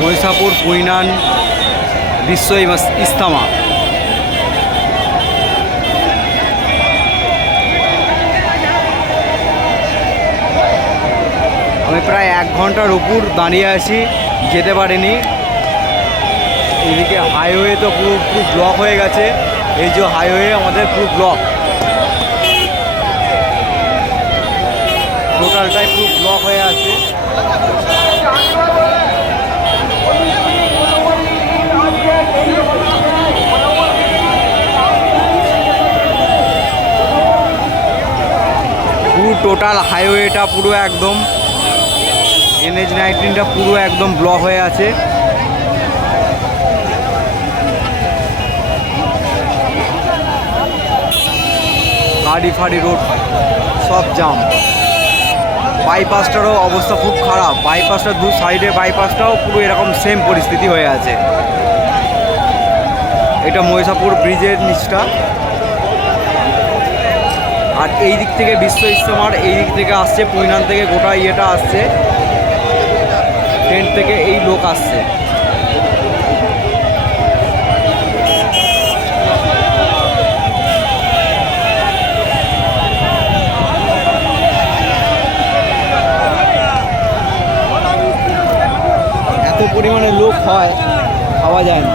মহিষাপুর কুইনান বিশ্ব ইজতেমা। আমি প্রায় 1 ঘন্টার উপর দাঁড়িয়ে আছি, যেতে পারিনি। এদিকে হাইওয়ে তো পুরো ব্লক হয়ে গেছে। এই যে হাইওয়ে আমাদের পুরো ব্লক, টোটালটাই পুরো ব্লক হয়ে আছে। পুরো টোটাল হাইওয়েটা পুরো একদম NH-19টা পুরো একদম ব্লক হয়ে আছে। গাড়ি ফাড়ি রোড সব জাম। বাইপাসটারও অবস্থা খুব খারাপ। বাইপাসটা দু সাইডে বাইপাসটাও পুরো এরকম সেম পরিস্থিতি হয়ে আছে। এটা মহিষাপুর ব্রিজের নিচটা। আর এই দিক থেকে বিশ্ব ইজতেমার এই দিক থেকে আসছে, কুইনান থেকে গোটা ইয়েটা আসছে, ট্রেন থেকে এই লোক আসছে। এত পরিমাণে লোক হয়, খাওয়া যায় না।